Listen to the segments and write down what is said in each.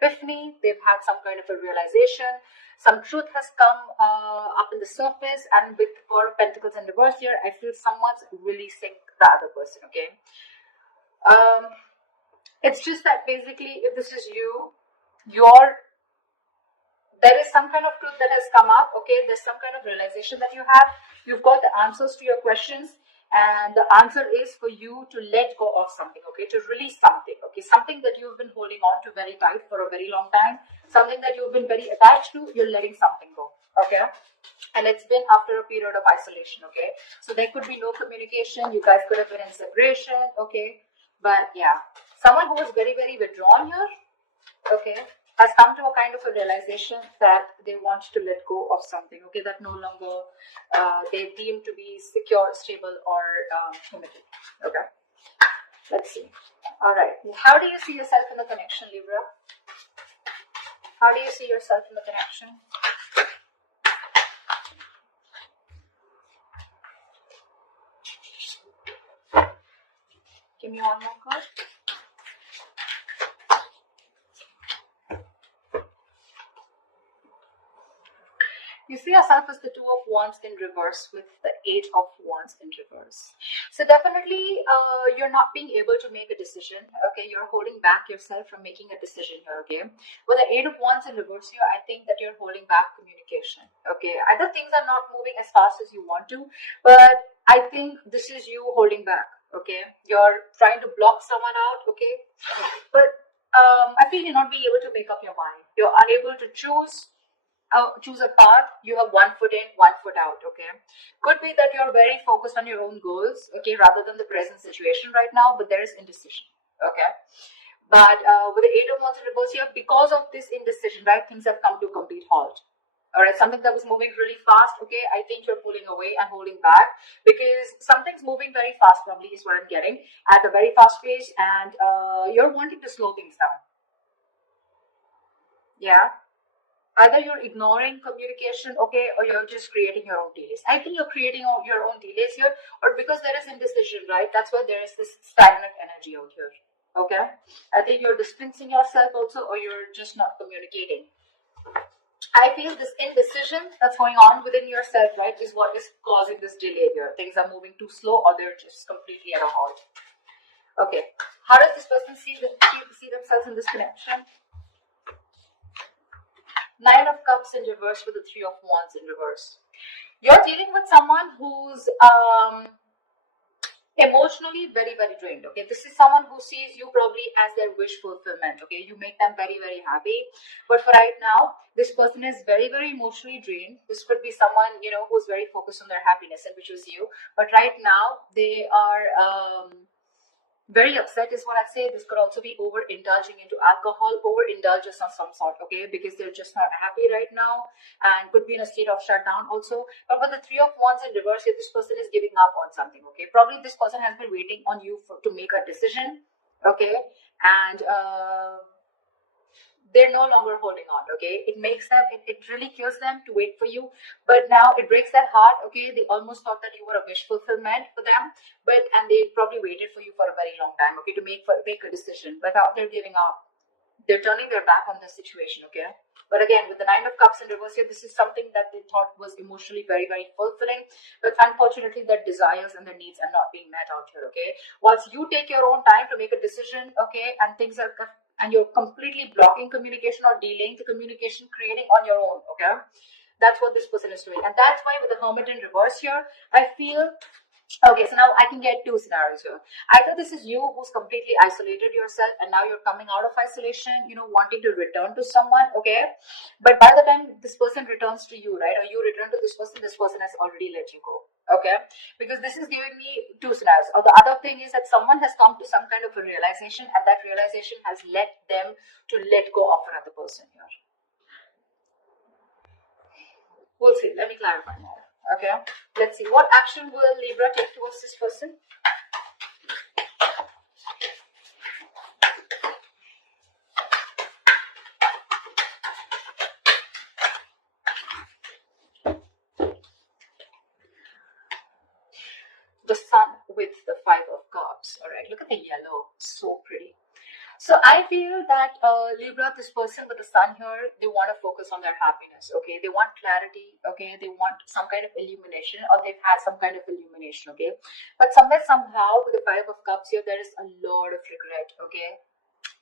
epiphany, they've had some kind of a realization, some truth has come up in the surface, and with the Four of Pentacles in reverse here, I feel someone's releasing the other person, okay? It's just that basically, if this is you, there is some kind of truth that has come up, okay? There's some kind of realization that you have. You've got the answers to your questions, and the answer is for you to let go of something, okay? To release something, okay? Something that you've been holding on to very tight for a very long time, something that you've been very attached to, you're letting something go, okay? And it's been after a period of isolation, okay? So there could be no communication. You guys could have been in separation, okay? But yeah, someone who was very, very withdrawn here, okay, has come to a kind of a realization that they want to let go of something, okay, that no longer they deem to be secure, stable, or committed, okay. Let's see. All right, how do you see yourself in the connection, Libra? How do you see yourself in the connection? Give me one more card. You see yourself as the Two of Wands in reverse with the Eight of Wands in reverse. So definitely you're not being able to make a decision, okay? You're holding back yourself from making a decision here, okay? With the Eight of Wands in reverse here, I think that you're holding back communication, okay? Either things are not moving as fast as you want to, but I think this is you holding back, okay? You're trying to block someone out, okay? But I feel you're not being able to make up your mind. You're unable to choose a path. You have one foot in, one foot out, okay? Could be that you're very focused on your own goals, okay, rather than the present situation right now, but there is indecision, okay? But with the Eight of Wands in reverse here, because of this indecision, right, things have come to a complete halt. All right, something that was moving really fast, okay, I think you're pulling away and holding back because something's moving very fast, probably is what I'm getting, at a very fast pace, and you're wanting to slow things down. Yeah. Either you're ignoring communication, okay, or you're just creating your own delays. I think you're creating your own delays here, or because there is indecision, right? That's why there is this stagnant energy out here, okay? I think you're distancing yourself also, or you're just not communicating. I feel this indecision that's going on within yourself, right, is what is causing this delay here. Things are moving too slow, or they're just completely at a halt. Okay, how does this person see themselves in this connection? Nine of Cups in reverse with the Three of Wands in reverse. You're dealing with someone who's emotionally very, very drained, okay? This is someone who sees you probably as their wish fulfillment, okay? You make them very, very happy. But for right now, this person is very, very emotionally drained. This could be someone, you know, who's very focused on their happiness, and which is you. But right now, they are very upset is what I say. This could also be overindulging into alcohol, overindulgence of some sort, okay? Because they're just not happy right now and could be in a state of shutdown also. But with the Three of Wands in reverse, if this person is giving up on something, okay? Probably this person has been waiting on you to make a decision, okay? And they're no longer holding on, okay? It makes them, it really kills them to wait for you, but now it breaks their heart, okay? They almost thought that you were a wish fulfillment for them, and they probably waited for you for a very long time, okay, to make a decision, but now they're giving up. They're turning their back on the situation, okay? But again, with the Nine of Cups in reverse here, this is something that they thought was emotionally very, very fulfilling, but unfortunately their desires and their needs are not being met out here, okay? Once you take your own time to make a decision, okay, and things are, and you're completely blocking communication or delaying the communication, creating on your own, okay? That's what this person is doing. And that's why with the Hermit in reverse here, I feel, okay, so now I can get two scenarios here. Either this is you who's completely isolated yourself and now you're coming out of isolation, you know, wanting to return to someone, okay? But by the time this person returns to you, right, or you return to this person has already let you go, okay? Because this is giving me two scenarios. Or the other thing is that someone has come to some kind of a realization, and that realization has led them to let go of another person here. We'll see. Let me clarify more. Okay, let's see. What action will Libra take towards this person? The Sun with the Five of Cups. All right, look at the yellow. So pretty. So I feel that Libra, this person with the sun here, they want to focus on their happiness. Okay, they want clarity. Okay, they want some kind of illumination, or they've had some kind of illumination. Okay, but somewhere somehow with the Five of Cups here, there is a lot of regret. Okay,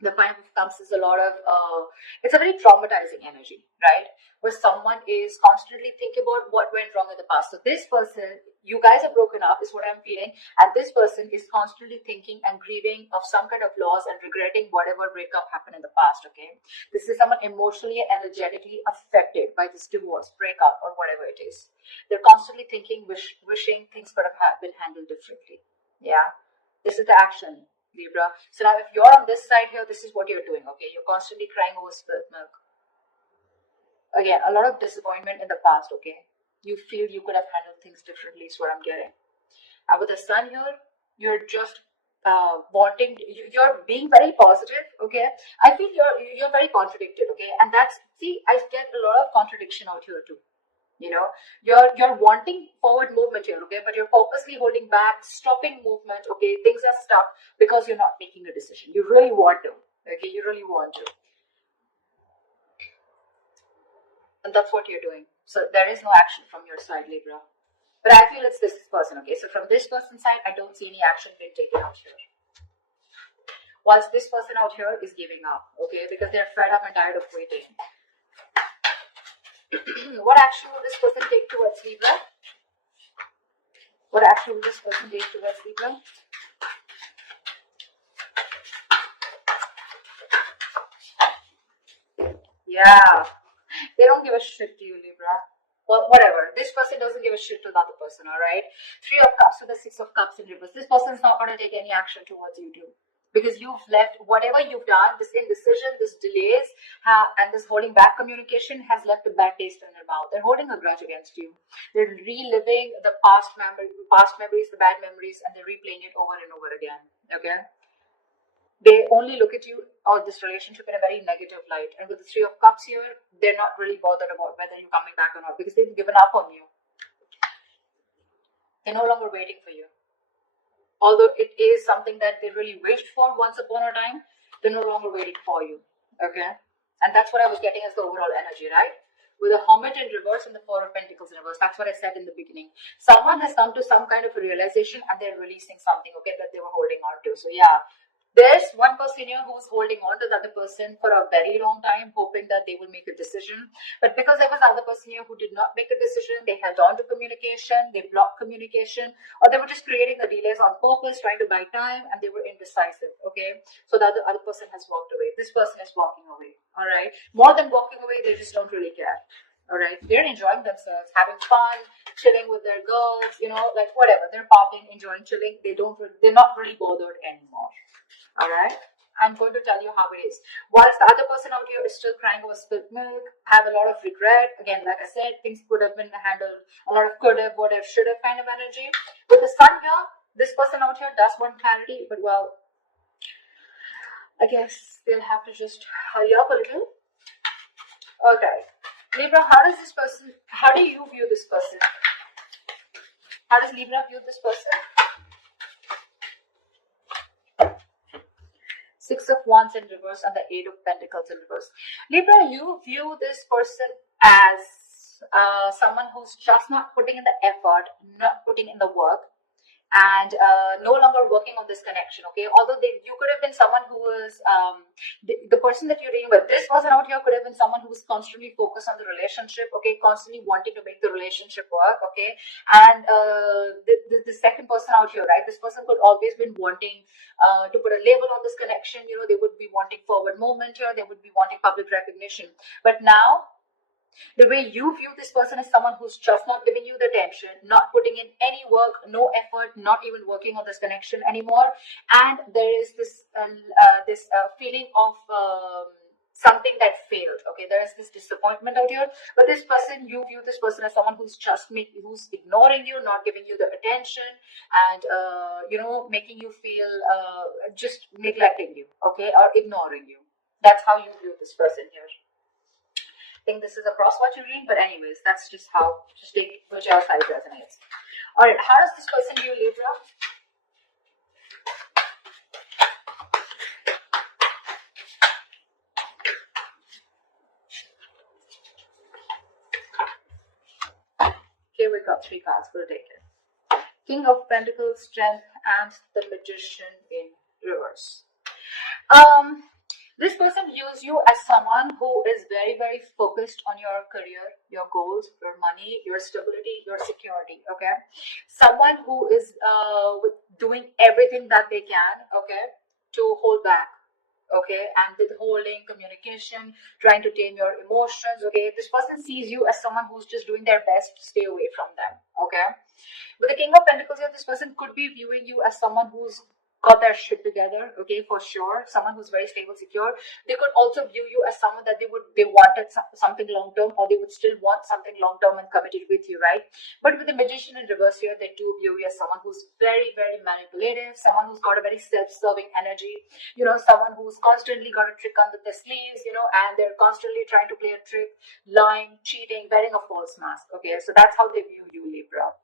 the Five of Cups is a lot of it's a very traumatizing energy, right? Where someone is constantly thinking about what went wrong in the past. So this person, you guys are broken up is what I'm feeling, and this person is constantly thinking and grieving of some kind of loss and regretting whatever breakup happened in the past. Okay, this is someone emotionally and energetically affected by this divorce, breakup, or whatever it is. They're constantly thinking, wishing things could have been handled differently. Yeah, this is the action, Libra. So now if you're on this side here, this is what you're doing. Okay, you're constantly crying over spilt milk. Again, a lot of disappointment in the past. Okay, you feel you could have handled things differently is what I'm getting. And with the sun here, you're just wanting, you're being very positive. Okay, I feel you're very contradicted. Okay, and that's, see, I get a lot of contradiction out here too. You know, you're wanting forward movement here. Okay, but you're purposely holding back, stopping movement. Okay, things are stuck because you're not making a decision. You really want to. Okay, you really want to, and that's what you're doing. So there is no action from your side, Libra. But I feel it's this person. Okay, so from this person's side, I don't see any action being taken out here. Whilst this person out here is giving up. Okay, because they're fed up and tired of waiting. What action will this person take towards Libra? What action will this person take towards Libra? Yeah, they don't give a shit to you, Libra. Well, whatever. This person doesn't give a shit to the other person, alright? Three of Cups with the Six of Cups in reverse. This person is not going to take any action towards you too. Because you've left, whatever you've done, this indecision, this delays, and this holding back communication has left a bad taste in their mouth. They're holding a grudge against you. They're reliving the past memories, the bad memories, and they're replaying it over and over again. Okay? They only look at you or this relationship in a very negative light. And with the Three of Cups here, they're not really bothered about whether you're coming back or not because they've given up on you. They're no longer waiting for you. Although it is something that they really wished for once upon a time, they're no longer waiting for you. Okay? And that's what I was getting as the overall energy, right? With the Hermit in reverse and the Four of Pentacles in reverse. That's what I said in the beginning. Someone has come to some kind of a realization and they're releasing something, okay, that they were holding on to. So yeah, there's one person here who's holding on to the other person for a very long time, hoping that they will make a decision. But because there was another person here who did not make a decision, they held on to communication, they blocked communication, or they were just creating the delays on purpose, trying to buy time, and they were indecisive, okay? So the other person has walked away. This person is walking away, all right? More than walking away, they just don't really care. All right, they're enjoying themselves, having fun, chilling with their girls, you know, like whatever. They're partying, enjoying, chilling. They're not really bothered anymore. All right, I'm going to tell you how it is. Whilst the other person out here is still crying over spilt milk, have a lot of regret. Again, like I said, things could have been handled. A lot of could have, would have, should have kind of energy. With the sun here, this person out here does want clarity, but well, I guess they'll have to just hurry up a little. Okay. Libra, how do you view this person? How does Libra view this person? Six of Wands in reverse and the Eight of Pentacles in reverse. Libra, you view this person as someone who's just not putting in the effort, not putting in the work, and no longer working on this connection, okay? Although you could have been someone who was, the person that you're dealing with, this person out here could have been someone who was constantly focused on the relationship, okay? Constantly wanting to make the relationship work, okay? And the second person out here, right? This person could always been wanting to put a label on this connection, you know, they would be wanting forward movement here, they would be wanting public recognition. But now, the way you view this person is someone who's just not giving you the attention, not putting in any work, no effort, not even working on this connection anymore. And there is this feeling of something that failed. Okay, there is this disappointment out here. But this person, you view this person as someone who's who's ignoring you, not giving you the attention, and you know, making you feel just neglecting you, okay, or ignoring you. That's how you view this person here. I think this is a cross-watcher reading, but anyways, that's just how, just take whichever side resonates. All right, how does this person view Libra? Okay, we got 3 cards. We'll take it. King of Pentacles, Strength, and the Magician in reverse. This person views you as someone who is very, very focused on your career, your goals, your money, your stability, your security. Okay, someone who is doing everything that they can. Okay, to hold back. Okay, and withholding communication, trying to tame your emotions. Okay, this person sees you as someone who's just doing their best to stay away from them. Okay, with the King of Pentacles here, this person could be viewing you as someone who's got their shit together, okay, for sure. Someone who's very stable, secure. They could also view you as someone that they wanted something long term, or they would still want something long term and committed with you, right? But with the Magician in reverse here, they do view you as someone who's very, very manipulative, someone who's got a very self-serving energy, you know, someone who's constantly got a trick under their sleeves, you know, and they're constantly trying to play a trick, lying, cheating, wearing a false mask. Okay, so that's how they view you, Libra.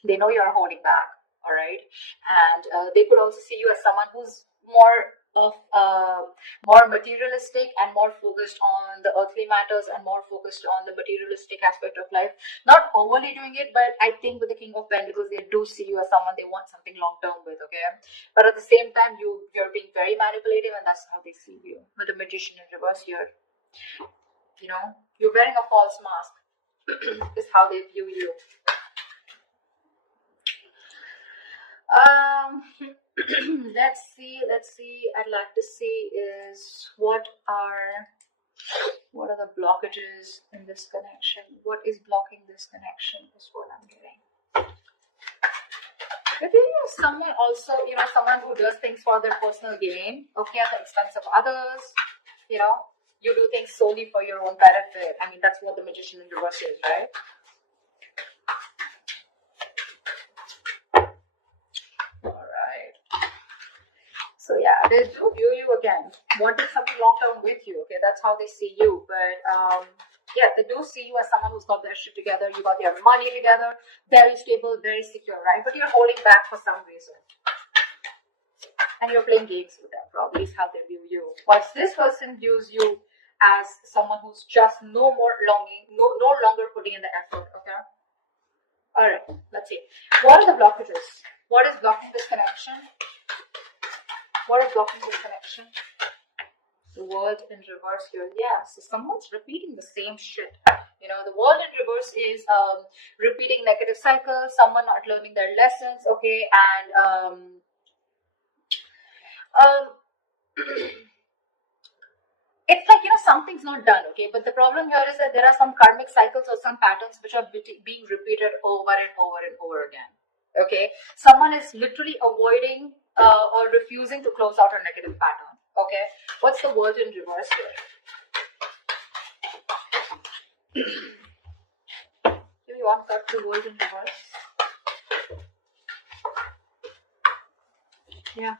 They know you're holding back, all right, and they could also see you as someone who's more materialistic and more focused on the earthly matters and more focused on the materialistic aspect of life. Not overly doing it, but I think with the King of Pentacles, they do see you as someone they want something long term with. Okay, but at the same time, you're being very manipulative, and that's how they see you. With the Magician in reverse here, you know, you're wearing a false mask. Is how they view you. Let's see. I'd like to see is what are the blockages in this connection? What is blocking this connection is what I'm getting. Maybe someone also, you know, someone who does things for their personal gain, okay, at the expense of others, you know, you do things solely for your own benefit. I mean, that's what the Magician in reverse is, right? So yeah, they do view you again, wanting something long term with you. Okay, that's how they see you. But yeah, they do see you as someone who's got their shit together. You got your money together, very stable, very secure, right? But you're holding back for some reason, and you're playing games with them. Probably is how they view you. Whilst this person views you as someone who's just no longer putting in the effort. Okay. All right. Let's see. What are the blockages? What is blocking this connection? What is blocking this connection? The World in reverse here. Yeah, so someone's repeating the same shit. You know, the World in reverse is repeating negative cycles, someone not learning their lessons, okay, and it's like, you know, something's not done, okay, but the problem here is that there are some karmic cycles or some patterns which are being repeated over and over and over again. Okay, someone is literally avoiding or refusing to close out a negative pattern. Okay, what's the World in reverse here? Give me one card, the World in reverse. Yeah,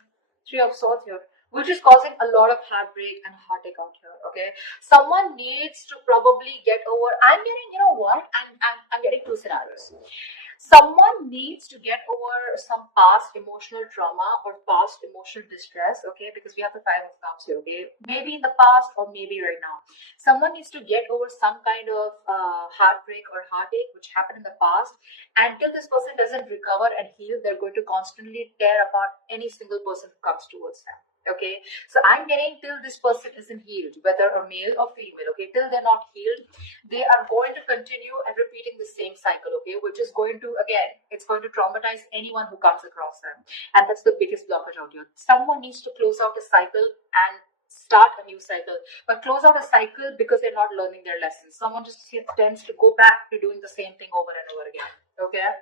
Three of Swords here, which is causing a lot of heartbreak and heartache out here. Okay, someone needs to probably get over. I'm getting, you know what? I'm getting 2 scenarios. Someone needs to get over some past emotional trauma or past emotional distress, okay, because we have the 5 of Cups here, okay, maybe in the past or maybe right now. Someone needs to get over some kind of heartbreak or heartache which happened in the past. Until this person doesn't recover and heal, they're going to constantly tear apart any single person who comes towards them. Okay, so I'm getting till this person isn't healed, whether a male or female, okay, till they're not healed, they are going to continue and repeating the same cycle, okay, which is going to, again, it's going to traumatize anyone who comes across them. And that's the biggest blockage out here. Someone needs to close out a cycle and start a new cycle, but close out a cycle because they're not learning their lessons. Someone just tends to go back to doing the same thing over and over again, okay,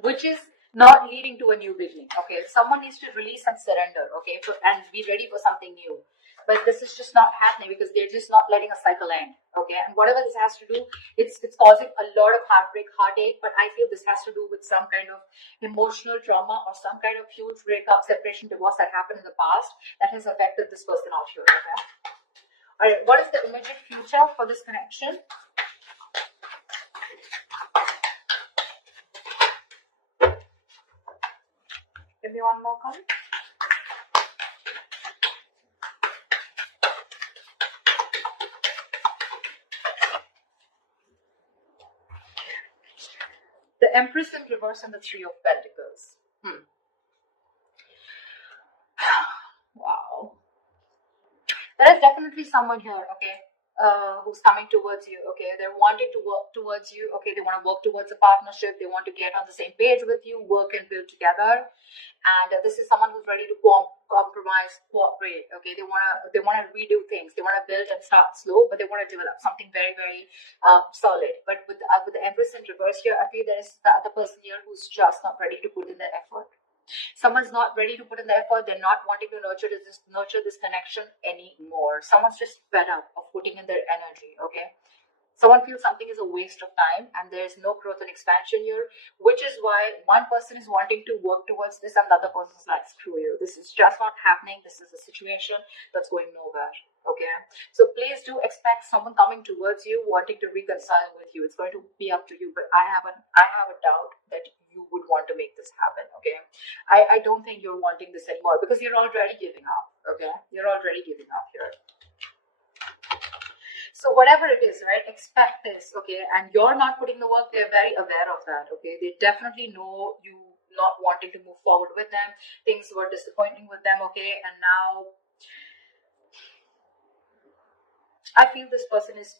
which is not leading to a new beginning. Okay, someone needs to release and surrender, okay, and be ready for something new. But this is just not happening because they're just not letting a cycle end. Okay, and whatever this has to do, it's causing a lot of heartbreak, heartache. But I feel this has to do with some kind of emotional trauma or some kind of huge breakup, separation, divorce that happened in the past that has affected this person out here. Okay. All right. What is the immediate future for this connection? Give me one more card. The Empress in reverse and the Three of Pentacles. Wow. There is definitely someone here, okay, who's coming towards you, okay. They're wanting to work towards you, okay. They want to work towards a partnership. They want to get on the same page with you, work and build together. And this is someone who's ready to compromise, cooperate, okay. They want to redo things. They want to build and start slow, but they want to develop something very, very solid. But with the Empress in reverse here, I feel there is the other person here who's just not ready to put in the effort. Someone's not ready to put in the effort. They're not wanting to nurture this connection anymore. Someone's just fed up of putting in their energy, okay. Someone feels something is a waste of time and there's no growth and expansion here, which is why one person is wanting to work towards this and the other person is like, screw you, this is just not happening. This is a situation that's going nowhere, okay. So please do expect someone coming towards you wanting to reconcile with you. It's going to be up to you, but I have a doubt that you would want to make this happen, okay. I don't think you're wanting this anymore because you're already giving up, okay. You're already giving up here. So whatever it is, right, expect this, okay, and you're not putting the work. They're very aware of that, okay. They definitely know you not wanting to move forward with them. Things were disappointing with them, okay, and now I feel this person is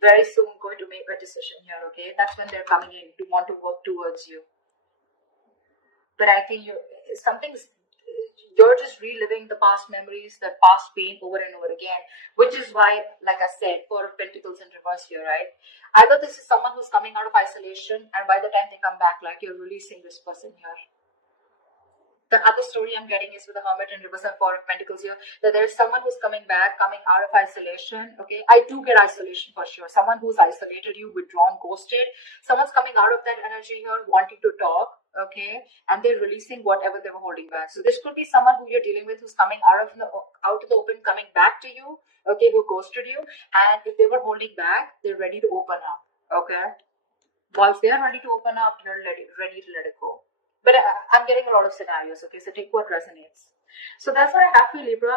very soon going to make a decision here, okay. That's when they're coming in to want to work towards you. But I think you're just reliving the past memories, the past pain over and over again, which is why, like I said, Four of Pentacles in reverse here, right? Either this is someone who's coming out of isolation and by the time they come back, like, you're releasing this person here. The other story I'm getting is with the Hermit in reverse and Four of Pentacles here, that there's someone who's coming back, coming out of isolation, okay? I do get isolation for sure. Someone who's isolated you, withdrawn, ghosted. Someone's coming out of that energy here, wanting to talk, okay? And they're releasing whatever they were holding back. So this could be someone who you're dealing with who's coming out to the open, coming back to you, okay, who ghosted you. And if they were holding back, they're ready to open up, okay? Once they're ready to open up, you're ready to let it go. But I'm getting a lot of scenarios, okay? So take what resonates. So that's what I have for Libra.